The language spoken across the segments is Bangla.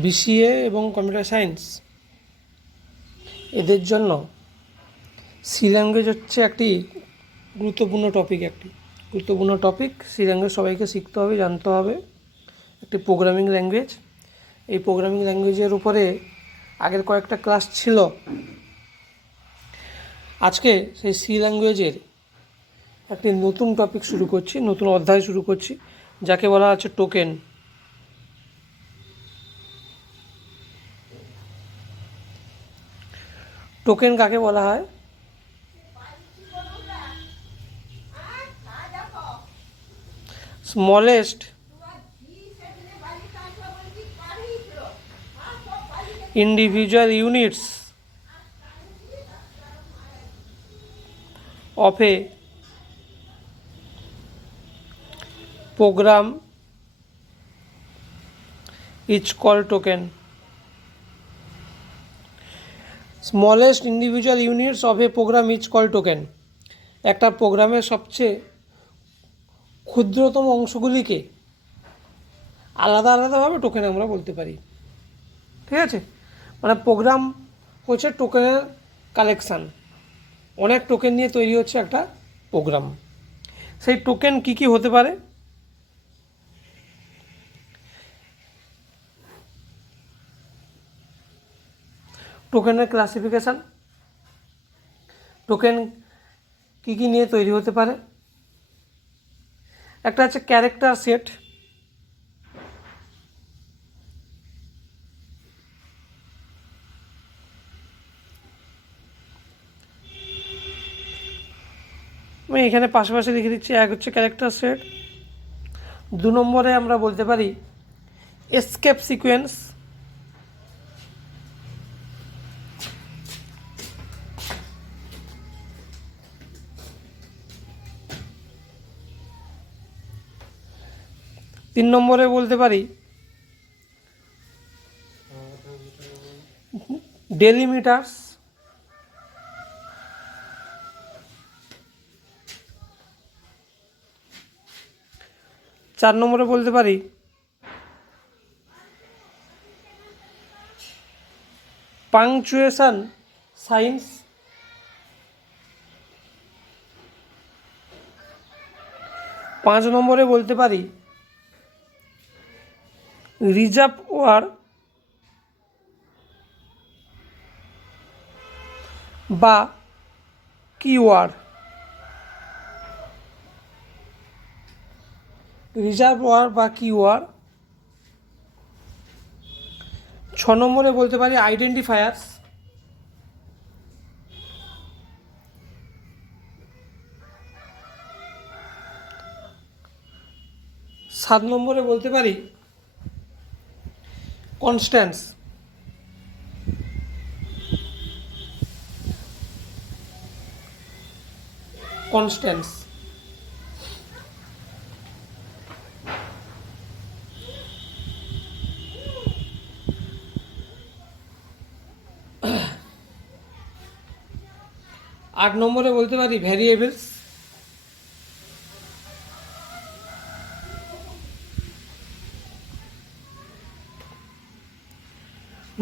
বিসিএ এবং কম্পিউটার সায়েন্স এদের জন্য সি ল্যাঙ্গুয়েজ হচ্ছে একটি গুরুত্বপূর্ণ টপিক। সি ল্যাঙ্গুয়েজ সবাইকে শিখতে হবে, জানতে হবে। একটি প্রোগ্রামিং ল্যাঙ্গুয়েজ। এই প্রোগ্রামিং ল্যাঙ্গুয়েজের উপরে আগের কয়েকটা ক্লাস ছিল। আজকে সেই সি ল্যাঙ্গুয়েজের একটি নতুন টপিক শুরু করছি, নতুন অধ্যায় শুরু করছি, যাকে বলা হচ্ছে টোকেন। টোকেন কাকে বলা হয়? Smallest individual units of a program is called token. Smallest individual units of a program is called token. একটা প্রোগ্রামের সবচেয়ে ক্ষুদ্রতম অংশগুলিকে আলাদা আলাদাভাবে টোকেন আমরা বলতে পারি। ঠিক আছে, মানে প্রোগ্রাম হচ্ছে টোকেনের কালেকশান। অনেক টোকেন নিয়ে তৈরি হচ্ছে একটা প্রোগ্রাম। সেই টোকেন কি কি হতে পারে? টোকেনের ক্লাসিফিকেশান, টোকেন কী কী নিয়ে তৈরি হতে পারে। একটা হচ্ছে ক্যারেক্টার সেট, আমি এখানে পাশাপাশি লিখে দিচ্ছি। এক হচ্ছে ক্যারেক্টার সেট, 2 নম্বরে আমরা বলতে পারি এসকেপ সিকোয়েন্স, 3 নম্বরে বলতে পারি ডেলিমিটার্স, 4 নম্বরে বলতে পারি পাংচুয়েশন সাইন্স, 5 নম্বরে বলতে পারি রিজার্ভয়ার বা কিওয়ার্ড। রিজার্ভয়ার বা কিওয়ার্ড। 6 নম্বরে বলতে পারি আইডেন্টিফায়ার্স, 7 নম্বরে বলতে পারি কনস্ট্যান্টস, 8 নম্বরে বলতে পারি ভ্যারিয়েবলস,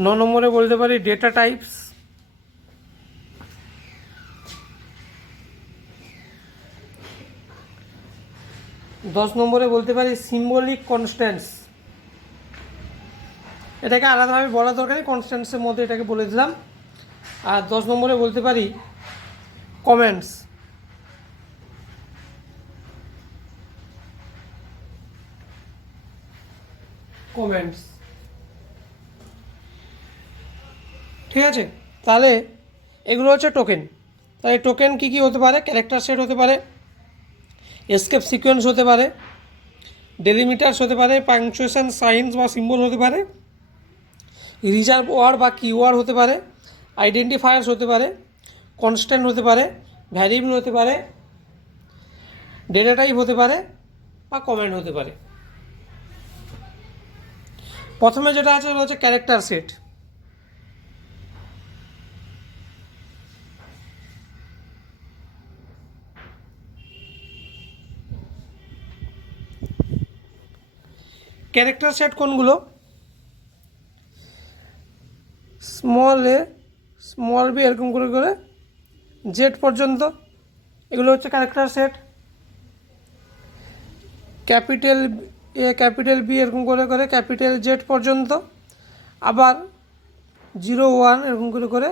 9 নম্বরে বলতে পারি ডেটা টাইপস, 10 নম্বরে বলতে পারি সিম্বলিক কনস্ট্যান্টস। এটাকে আলাদাভাবে বলা দরকারি, কনস্ট্যান্টসের মধ্যে এটাকে বলে দিলাম। আর 10 নম্বরে বলতে পারি কমেন্টস। ঠিক আছে, তাহলে এগুলো হচ্ছে টোকেন। তাহলে টোকেন কী কী হতে পারে? ক্যারেক্টার সেট হতে পারে, এসকেপ সিকোয়েন্স হতে পারে, ডেলিমিটার্স হতে পারে, পাংচুয়েশন সাইন্স বা সিম্বল হতে পারে, রিজার্ভয়ার বা কিওয়ার্ড হতে পারে, আইডেন্টিফায়ার্স হতে পারে, কনস্ট্যান্ট হতে পারে, ভ্যারিয়েবল হতে পারে, ডেটা টাইপ হতে পারে বা কমেন্ট হতে পারে। প্রথমে যেটা আছে সেটা হচ্ছে ক্যারেক্টার সেট। ক্যারেক্টার সেট কোনগুলো? স্মল এ, স্মল বি, এরকম করে করে জেড পর্যন্ত, এগুলো হচ্ছে character set. Capital A, capital B, এরকম করে করে ক্যাপিটাল জেড পর্যন্ত, আবার 0 1 এরকম করে করে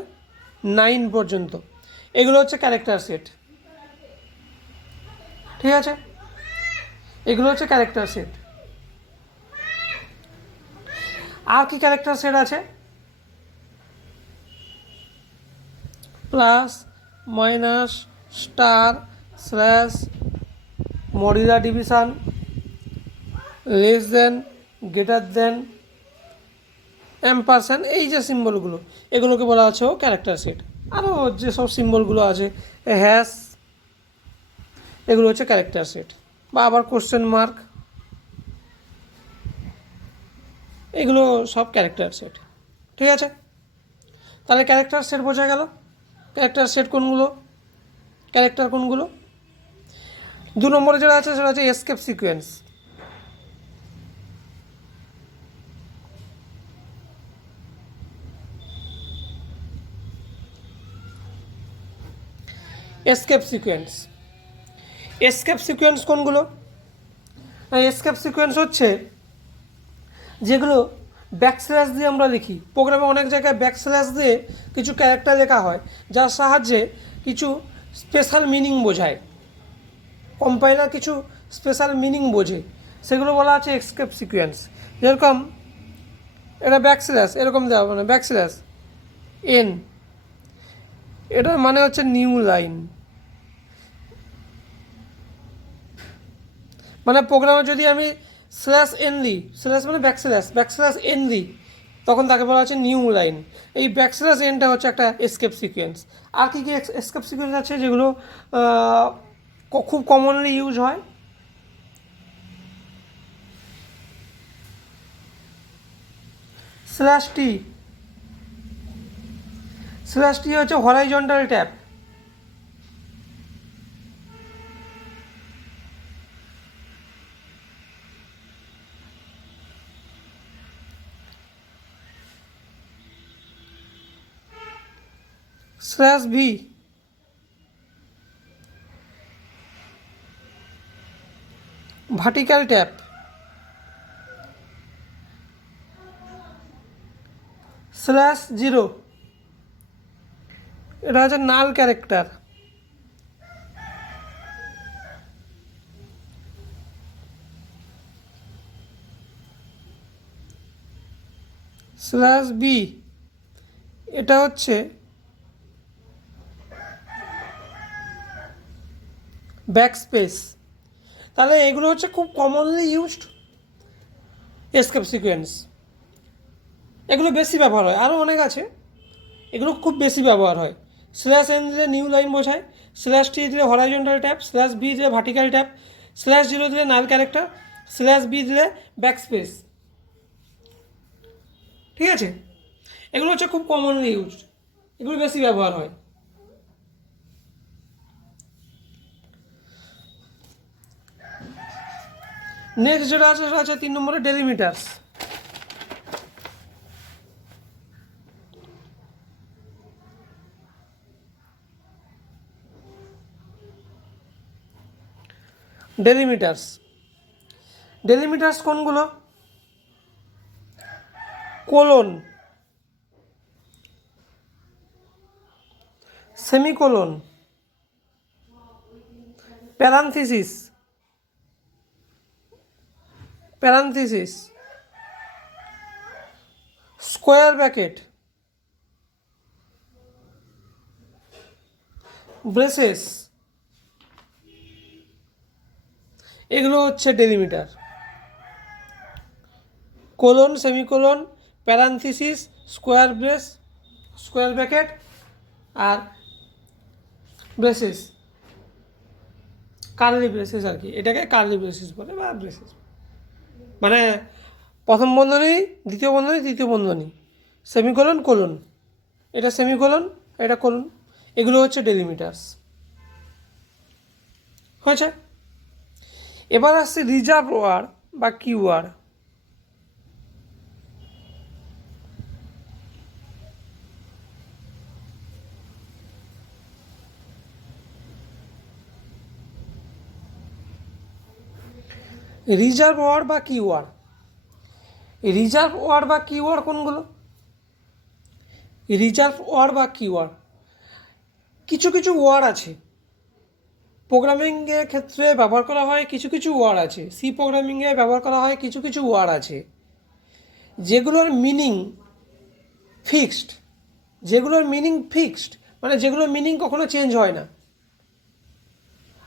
9 পর্যন্ত, এগুলো হচ্ছে ক্যারেক্টার সেট। ঠিক আছে, এগুলো হচ্ছে ক্যারেক্টার সেট। আর কি ক্যারেক্টার সেট আছে? Plus, minus, star, slash, modular division, less than, greater than, ampersand, এই যে সিম্বলগুলো, এগুলোকে বলা হচ্ছে ক্যারেক্টার সেট। আরও যেসব সিম্বলগুলো আছে, হ্যাশ, এগুলো হচ্ছে ক্যারেক্টার সেট। বা আবার কোশ্চেন মার্ক, এগুলো সব ক্যারেক্টার সেট। ঠিক আছে, তাহলে ক্যারেক্টার সেট বোঝা গেল। ক্যারেক্টার সেট কোনগুলো, ক্যারেক্টার কোনগুলো? 2 নম্বরে যেটা আছে সেটা হচ্ছে escape sequence. Escape sequence, escape sequence কোনগুলো? এসকেপ সিকোয়েন্স হচ্ছে যেগুলো ব্যাকস্ল্যাশ দিয়ে আমরা লিখি। প্রোগ্রামে অনেক জায়গায় ব্যাকস্ল্যাশ দিয়ে কিছু ক্যারেক্টার লেখা হয়, যার সাহায্যে কিছু স্পেশাল মিনিং বোঝায়, কম্পাইলার কিছু স্পেশাল মিনিং বোঝে, সেগুলো বলা আছে এসকেপ সিকোয়েন্স। যেরকম এটা ব্যাকস্ল্যাশ, এরকম দেওয়া মানে ব্যাকস্ল্যাশ এন, এটার মানে হচ্ছে নিউ লাইন। মানে প্রোগ্রামে যদি আমি স্ল্যাশ এন দিই, স্ল্যাশ মানে ব্যাকস্ল্যাশ, ব্যাকস্ল্যাশ এন দিই, তখন তাকে বলা হচ্ছে নিউ লাইন। এই ব্যাকস্ল্যাশ এনটা হচ্ছে একটা এসকেপ সিকোয়েন্স। আর কি কি এসকেপ সিকোয়েন্স আছে যেগুলো খুব কমনলি ইউজ হয়? স্ল্যাশ টি, স্ল্যাশ টি হচ্ছে horizontal tab. Slash V, vertical tab. Slash zero, এটা হচ্ছে নাল ক্যারেক্টার। স্ল্যাশ বি, এটা হচ্ছে ব্যাকস্পেস। তাহলে এগুলো হচ্ছে খুব কমনলি ইউজড এসকেপ সিকোয়েন্স, এগুলো বেশি ব্যবহার হয়। আরও অনেক আছে, এগুলো খুব বেশি ব্যবহার হয়। স্ল্যাশ এন দিলে নিউ লাইন বোঝায়, স্ল্যাশ টি দিলে হরাইজন্টাল ট্যাব, স্ল্যাশ বি দিলে ভার্টিক্যাল ট্যাব, স্ল্যাশ জিরো দিলে নাল ক্যারেক্টার, স্ল্যাশ বি দিলে ব্যাকস্পেস। ঠিক আছে, এগুলো হচ্ছে খুব কমনলি ইউজড, এগুলো বেশি ব্যবহার হয়। নেক্সট যেটা আছে সেটা আছে 3 নম্বরে ডেলিমিটার্স। ডেলিমিটার্স, ডেলিমিটার্স কোনগুলো? Colon, semicolon, parenthesis, parenthesis, square bracket, braces, এগুলো হচ্ছে delimiter. Colon, semicolon, parenthesis, square brace, square bracket আর ব্রেসেস, কার্লি ব্রেসেস আর কি, এটাকে কার্লি ব্রেসেস বলে বা ব্রেসেস, মানে প্রথম বন্ধনী, দ্বিতীয় বন্ধনী, তৃতীয় বন্ধনী, সেমিকোলন, কোলন, এটা সেমিকোলন, এটা কোলন, এগুলো হচ্ছে ডেলিমিটার্স। হয়েছে। এবার আসছে রিজার্ভয়ার বা কিওয়ার্ড। রিজার্ভয়ার বা কিওয়ার্ড, রিজার্ভয়ার বা কিওয়ার্ড কোনগুলো? রিজার্ভয়ার বা কিওয়ার্ড, কিছু কিছু ওয়ার্ড আছে প্রোগ্রামিংয়ের ক্ষেত্রে ব্যবহার করা হয়, কিছু কিছু ওয়ার্ড আছে সি প্রোগ্রামিংয়ে ব্যবহার করা হয়, কিছু কিছু ওয়ার্ড আছে যেগুলোর মিনিং ফিক্সড, যেগুলোর মিনিং ফিক্সড, মানে যেগুলোর মিনিং কখনো চেঞ্জ হয় না।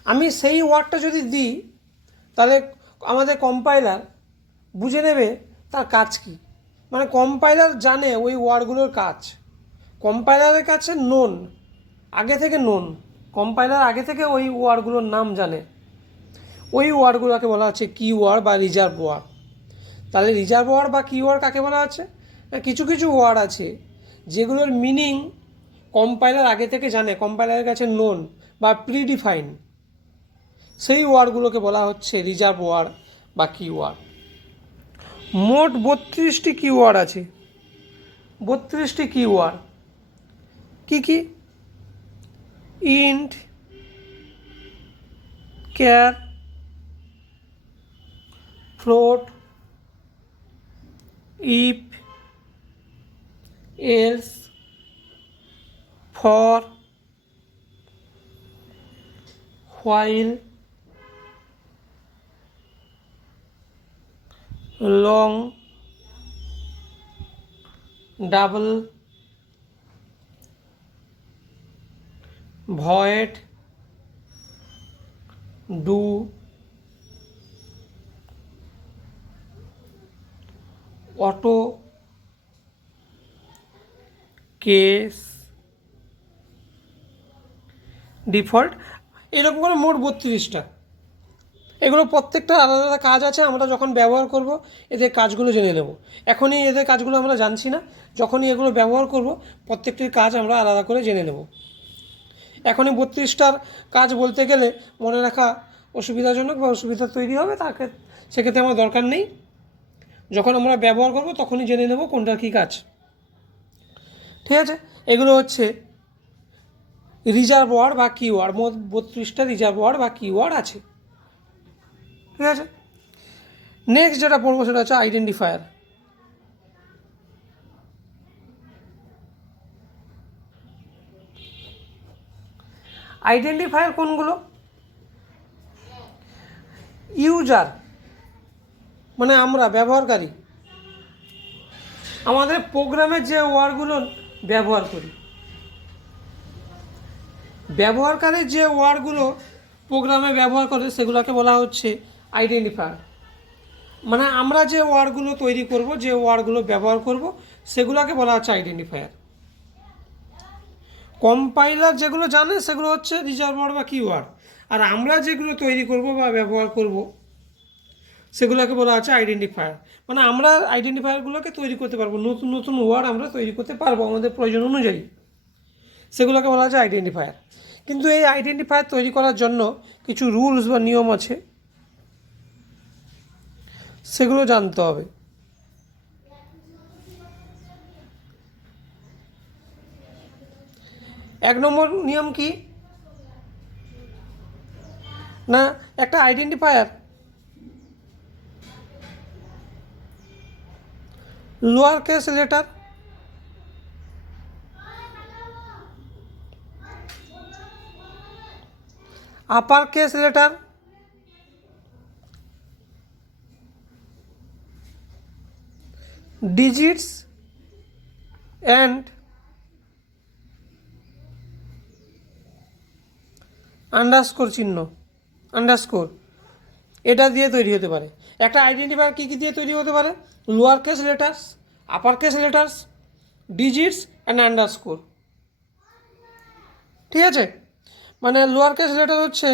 আমি সেই ওয়ার্ডটা যদি দিই তাহলে আমাদের কম্পাইলার বুঝে নেবে তার কাজ কী, মানে কম্পাইলার জানে ওই ওয়ার্ডগুলোর কাজ, কম্পাইলারের কাছে নোন, আগে থেকে নোন, কম্পাইলার আগে থেকে ওই ওয়ার্ডগুলোর নাম জানে, ওই ওয়ার্ডগুলোকে বলা হচ্ছে কিওয়ার্ড বা রিজার্ভ ওয়ার্ড। তাহলে রিজার্ভ ওয়ার্ড বা কিওয়ার্ড কাকে বলা হচ্ছে? কিছু কিছু ওয়ার্ড আছে যেগুলোর মিনিং কম্পাইলার আগে থেকে জানে, কম্পাইলারের কাছে নোন বা প্রিডিফাইন, সেই ওয়ার্ডগুলোকে বলা হচ্ছে রিজার্ভ ওয়ার্ড বা কিওয়ার্ড। মোট 32টি কিওয়ার্ড আছে, 32টি কিওয়ার্ড। কী কী? Int, char, float, if, else, for, while, long, double, void, do, auto, case, default, এরকম করে মোট 32টা। এগুলো প্রত্যেকটা আলাদা আলাদা কাজ আছে, আমরা যখন ব্যবহার করব এদের কাজগুলো জেনে নেব। এখনই এদের কাজগুলো আমরা জানছি না, যখনই এগুলো ব্যবহার করব প্রত্যেকটির কাজ আমরা আলাদা করে জেনে নেব। এখনই 32টার কাজ বলতে গেলে মনে রাখা অসুবিধাজনক বা অসুবিধা তৈরি হবে, তাকে সেক্ষেত্রে আমার দরকার নেই, যখন আমরা ব্যবহার করব তখনই জেনে নেব কোনটার কী কাজ। ঠিক আছে, এগুলো হচ্ছে রিজার্ভ ওয়ার্ড বা কিওয়ার্ড, মোট 32টা রিজার্ভ ওয়ার্ড বা কিওয়ার্ড আছে। ঠিক আছে, নেক্সট যেটা পড়বো সেটা হচ্ছে আইডেন্টিফায়ার। আইডেন্টিফায়ার কোনগুলো? ইউজার মানে আমরা ব্যবহারকারী, আমাদের প্রোগ্রামে যে ওয়ার্ডগুলো ব্যবহার করি, ব্যবহারকারী যে ওয়ার্ডগুলো প্রোগ্রামে ব্যবহার করে সেগুলোকে বলা হচ্ছে আইডেন্টিফায়ার। মানে আমরা যে ওয়ার্ডগুলো তৈরি করব, যে ওয়ার্ডগুলো ব্যবহার করব সেগুলোকে বলা হচ্ছে আইডেন্টিফায়ার। কম্পাইলার যেগুলো জানে সেগুলো হচ্ছে রিজার্ভ ওয়ার্ড বা কিওয়ার্ড, আর আমরা যেগুলো তৈরি করব বা ব্যবহার করব সেগুলোকে বলা হচ্ছে আইডেন্টিফায়ার। মানে আমরা আইডেন্টিফায়ারগুলোকে তৈরি করতে পারবো, নতুন নতুন ওয়ার্ড আমরা তৈরি করতে পারবো আমাদের প্রয়োজন অনুযায়ী, সেগুলোকে বলা হচ্ছে আইডেন্টিফায়ার। কিন্তু এই আইডেন্টিফায়ার তৈরি করার জন্য কিছু রুলস বা নিয়ম আছে, সেগুলো জানতে হবে। এক নম্বর নিয়ম কি না, একটা identifier lower case letter, upper case letter, digits and underscore চিহ্ন, আন্ডারস্কোর, এটা দিয়ে তৈরি হতে পারে। একটা আইডেন্টিফায়ার কী কী দিয়ে তৈরি হতে পারে? Lower case letters, upper case letters, digits and underscore. ঠিক আছে, মানে লোয়ার কেস লেটার হচ্ছে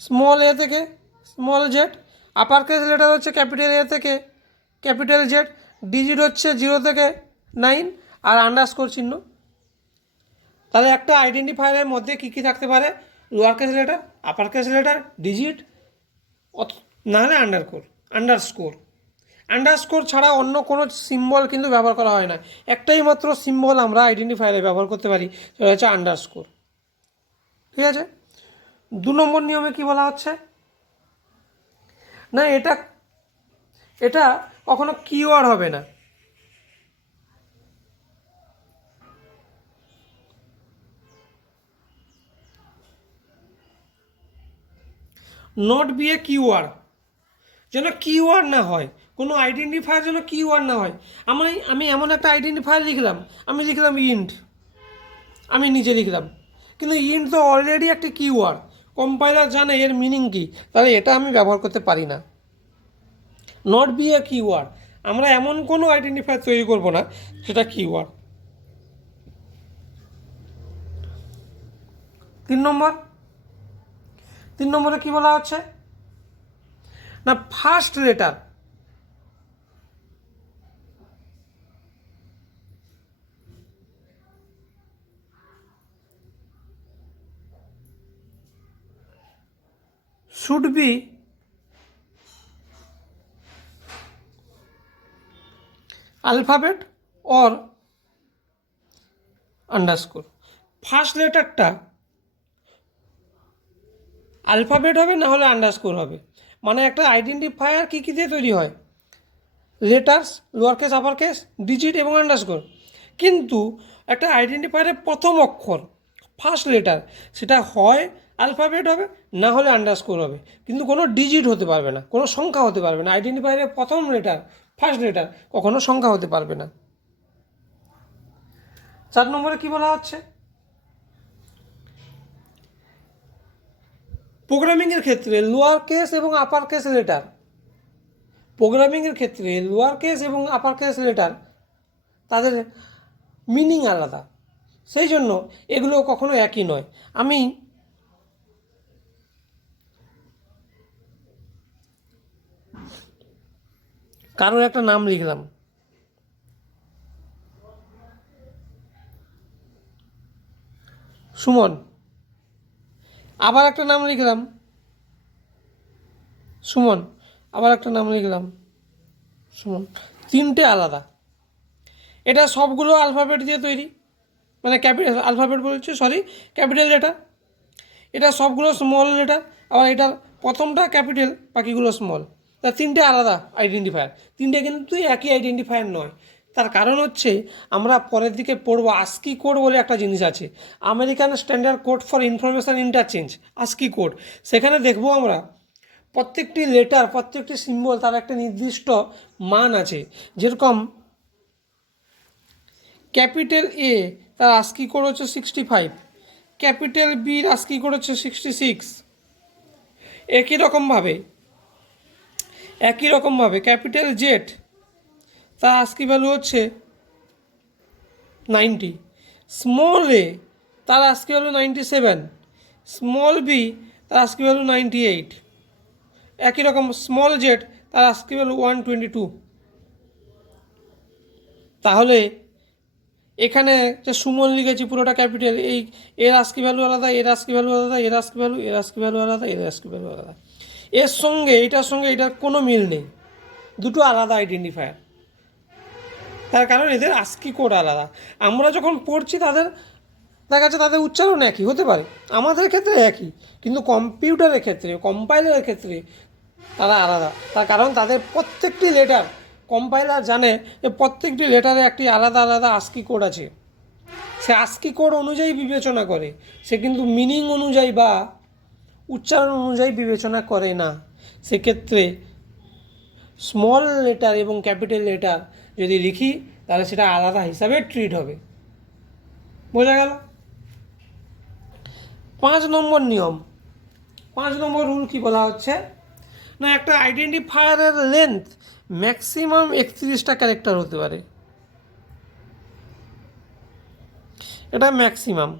স্মল এ থেকে small Z, upper case letter হচ্ছে ক্যাপিটাল এ থেকে ক্যাপিটাল জেড, ডিজিট হচ্ছে 0 থেকে 9, আর আন্ডারস্কোর চিহ্ন। তাহলে একটা আইডেন্টিফায়ারের মধ্যে কী কী থাকতে পারে? Lower case letter, upper case letter, digit, নাহলে আন্ডারস্কোর। আন্ডারস্কোর ছাড়া অন্য কোনো সিম্বল কিন্তু ব্যবহার করা হয় না, একটাই মাত্র সিম্বল আমরা আইডেন্টিফায়ারে ব্যবহার করতে পারি, সেটা হচ্ছে আন্ডারস্কোর। ঠিক আছে, 2 নম্বর নিয়মে কি বলা হচ্ছে না, এটা এটা কখনো কিওয়ার্ড হবে না। নট বি এ কিওয়ার্ড, যেন কিওয়ার্ড না হয়, কোনো আইডেন্টিফায়ার যেন কিওয়ার্ড না হয়। আমি এমন একটা আইডেন্টিফায়ার লিখলাম, আমি লিখলাম ইন্ট, আমি নিজে লিখলাম, কিন্তু ইন্ট তো অলরেডি একটা কিওয়ার্ড, কম্পাইলার জানে এর মিনিং কী, তাহলে এটা আমি ব্যবহার করতে পারি না। নট বি এ কিওয়ার্ড, আমরা এমন কোনো আইডেন্টিফায়ার তৈরি করব না সেটা কিওয়ার্ড। 3 নম্বরে কি বলা হচ্ছে না, first letter should be alphabet or underscore। First লেটারটা অ্যালফাবেট হবে, না হলে আন্ডারস্কোর হবে। মানে একটা আইডেন্টিফায়ার কী কী দিয়ে তৈরি হয়, letters, lower case, upper case, digit এবং আন্ডারস্কোর। কিন্তু একটা আইডেন্টিফায়ারের প্রথম অক্ষর ফার্স্ট লেটার, সেটা হয় অ্যালফাবেট হবে, না হলে আন্ডারস্কোর হবে, কিন্তু কোনো ডিজিট হতে পারবে না, কোনো সংখ্যা হতে পারবে না। আইডেন্টিফায়ারের প্রথম লেটার ফার্স্ট লেটার কখনো সংখ্যা হতে পারবে না। 4 নম্বরে কি বলা হচ্ছে, প্রোগ্রামিংয়ের ক্ষেত্রে লোয়ার কেস এবং আপার কেস লেটার, প্রোগ্রামিংয়ের ক্ষেত্রে লোয়ার কেস এবং আপার কেস লেটার তাদের মিনিং আলাদা, সেই জন্য এগুলো কখনো একই নয়। আমি কারোর একটা নাম লিখলাম, সুমন, আবার একটা নাম লিখলাম সুমন, আবার একটা নাম লিখলাম সুমন, তিনটে আলাদা। এটা সবগুলো অ্যালফাবেট দিয়ে তৈরি, মানে ক্যাপিটাল অ্যালফাবেট বলছি, সরি, ক্যাপিটাল লেটার। এটা সবগুলো স্মল লেটার, আবার এটার প্রথমটা ক্যাপিটাল, বাকিগুলো স্মল। তা তিনটে আলাদা আইডেন্টিফায়ার, তিনটে কিন্তু একই আইডেন্টিফায়ার নয়। তার কারণ হচ্ছে আমরা পরের দিকে পড়বো আস্কি কোড বলে একটা জিনিস আছে, American standard code for information interchange, ASCII code. সেখানে দেখবো আমরা প্রত্যেকটি লেটার, প্রত্যেকটি সিম্বল তার একটা নির্দিষ্ট মান আছে। যেরকম ক্যাপিটাল এ তার আস্কি কোড হচ্ছে 65, ক্যাপিটাল বির আস্কি কোড হচ্ছে 66। একই রকমভাবে ক্যাপিটাল জেড তার আস্কি ভ্যালু হচ্ছে 90, স্মল এ তার আস্কি ভ্যালু 97, স্মল বি তার আস্কি ভ্যালু 98, একই রকম স্মল জেড তার আস্কি ভ্যালু 122। তাহলে এখানে যে সুমন লিখেছি পুরোটা ক্যাপিটাল, এই এর আস্কি ভ্যালু আলাদা, এর আস্কি ভ্যালু আলাদা, এর আস্কি ভ্যালু, এর আস্কি ভ্যালু আলাদা, এর আস্কি ভ্যালু আলাদা। এর সঙ্গে এটার কোনো মিল নেই, দুটো আলাদা আইডেন্টিফায়ার। তার কারণ এদের আস্কি কোড আলাদা। আমরা যখন পড়ছি তাদের দেখা যাচ্ছে তাদের উচ্চারণ একই হতে পারে, আমাদের ক্ষেত্রে একই, কিন্তু কম্পিউটারের ক্ষেত্রে, কম্পাইলারের ক্ষেত্রে তারা আলাদা। তার কারণ তাদের প্রত্যেকটি লেটার, কম্পাইলার জানে যে প্রত্যেকটি লেটারে একটি আলাদা আলাদা আস্কি কোড আছে। সে আস্কি কোড অনুযায়ী বিবেচনা করে, সে কিন্তু মিনিং অনুযায়ী বা উচ্চারণ অনুযায়ী বিবেচনা করে না। সেক্ষেত্রে স্মল লেটার এবং ক্যাপিটাল লেটার যদি লিখি তাহলে সেটা আলাদা হিসাবে ট্রিট হবে। বোঝা গেল? 5 নম্বর নিয়ম, 5 নম্বর রুল কি বলা হচ্ছে না, একটা আইডেন্টিফায়ারের লেন্থ ম্যাক্সিমাম 31টা ক্যারেক্টার হতে পারে। এটা ম্যাক্সিমাম।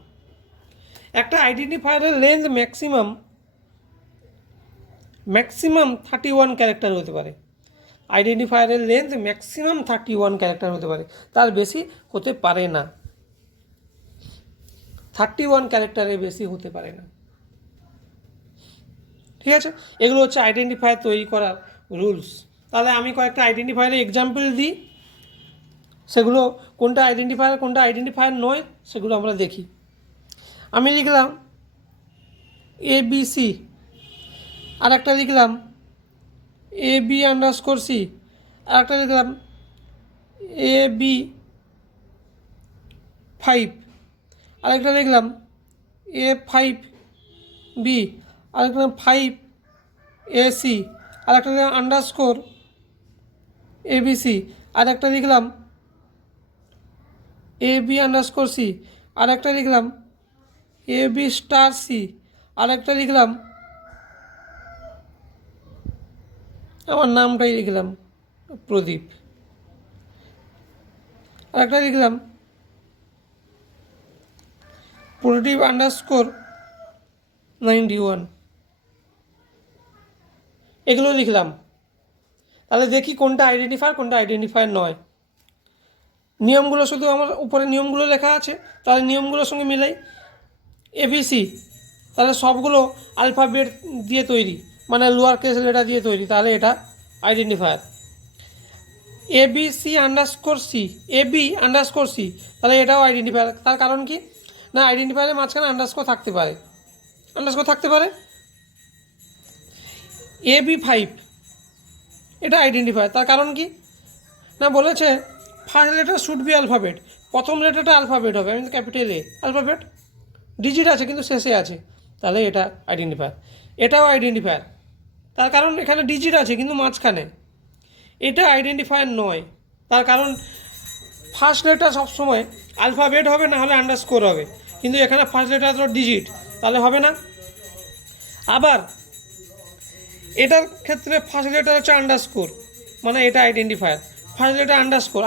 একটা আইডেন্টিফায়ারের লেন্থ ম্যাক্সিমাম 31 ক্যারেক্টার হতে পারে। আইডেন্টিফায়ারের লেন্থ ম্যাক্সিমাম 31 ক্যারেক্টার হতে পারে, তার বেশি হতে পারে না। 31 ক্যারেক্টারের বেশি হতে পারে না। ঠিক আছে, এগুলো হচ্ছে আইডেন্টিফায়ার তৈরি করার রুলস। তাহলে আমি কয়েকটা আইডেন্টিফায়ারের এক্সাম্পল দিই, সেগুলো কোনটা আইডেন্টিফায়ার নয় সেগুলো আমরা দেখি। আমি লিখলাম ABC, আর একটা লিখলাম AB_C, আর একটা লিখলাম AB5, আরেকটা লিখলাম A5B, আরেকটা লিখলাম 5AC, আরেকটা লিখলাম _ABC, আরেকটা লিখলাম AB_C, আরেকটা লিখলাম AB*C, আরেকটা লিখলাম আমার নামটাই লিখলাম প্রদীপ, আরেকটা লিখলাম প্রদীপ_91। এগুলো লিখলাম। তাহলে দেখি কোনটা আইডেন্টিফায়ার কোনটা আইডেন্টিফায়ার নয়। নিয়মগুলো শুধু আমার উপরে নিয়মগুলো লেখা আছে, তাহলে নিয়মগুলোর সঙ্গে মিলাই। ABC, তাহলে সবগুলো আলফাবেট দিয়ে তৈরি, মানে লোয়ার কেস লেটার দিয়ে তৈরি, তাহলে এটা আইডেন্টিফায়ার। AB_C, তাহলে এটাও আইডেন্টিফায়ার। তার কারণ কি না, আইডেন্টিফায়ারের মাঝখানে আন্ডারস্কোর থাকতে পারে, AB5, এটা আইডেন্টিফায়ার। তার কারণ কি না, বলেছে first letter should be alphabet, প্রথম লেটারটা অ্যালফাবেট হবে, আমি ক্যাপিটাল এ অ্যালফাবেট, ডিজিট আছে কিন্তু শেষে আছে, তাহলে এটা আইডেন্টিফায়ার। এটাও আইডেন্টিফায়ার, তার কারণ এখানে ডিজিট আছে কিন্তু মাঝখানে, এটা আইডেন্টিফায়ার নয়। তার কারণ ফার্স্ট লেটার সবসময় অ্যালফাবেট হবে, না হলে আন্ডারস্কোর হবে, কিন্তু এখানে ফার্স্ট লেটার তো ডিজিট, তাহলে হবে না। আবার এটার ক্ষেত্রে ফার্স্ট লেটার হচ্ছে আন্ডারস্কোর, মানে এটা আইডেন্টিফায়ার। ফার্স্ট লেটার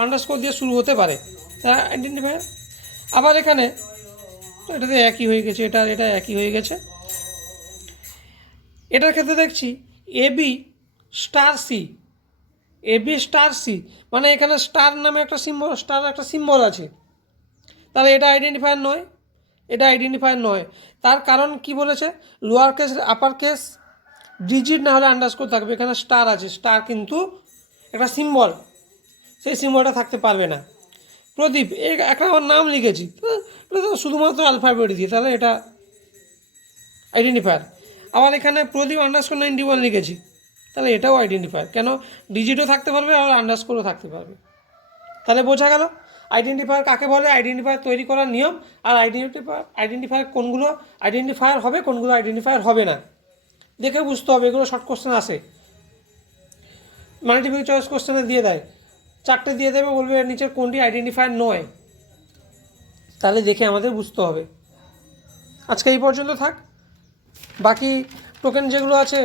আন্ডারস্কোর দিয়ে শুরু হতে পারে, তা আইডেন্টিফায়ার। আবার এখানে এটাতে একই হয়ে গেছে, এটা একই হয়ে গেছে। এটার ক্ষেত্রে দেখছি AB*C, মানে এখানে স্টার নামে একটা সিম্বল আছে, তাহলে এটা আইডেন্টিফায়ার নয়। তার কারণ কি বলেছে, lower case upper case digit না হলে আন্ডারস্কোর থাকবে, এখানে স্টার আছে, স্টার কিন্তু একটা সিম্বল, সেই সিম্বলটা থাকতে পারবে না। প্রদীপ, একটা আমার নাম লিখেছি, এটা তো শুধুমাত্র অ্যালফাবেট দিয়ে, তাহলে এটা আইডেন্টিফায়ার। আবার এখানে প্রদীপ_91 লিখেছি, তাহলে এটাও আইডেন্টিফায়ার। কেন, ডিজিটও থাকতে পারবে আর আন্ডারস্কোরও থাকতে পারবে। তাহলে বোঝা গেল আইডেন্টিফায়ার কাকে বলে, আইডেন্টিফায়ার তৈরি করার নিয়ম, আর আইডেন্টিফায়ার কোনগুলো আইডেন্টিফায়ার হবে, কোনগুলো আইডেন্টিফায়ার হবে না, দেখে বুঝতে হবে। এগুলো শর্ট কোশ্চেন আসে, মাল্টিপল চয়েস কোশ্চেনে দিয়ে দেয়, 4টে দিয়ে দেবে, বলবে এর নিচের কোনটি আইডেন্টিফায়ার নয়, তাহলে দেখে আমাদের বুঝতে হবে। আজকে এই পর্যন্ত থাক, বাকি টোকেন যেগুলো আছে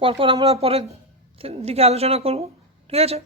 পরপর আমরা পরের দিকে আলোচনা করব, ঠিক আছে।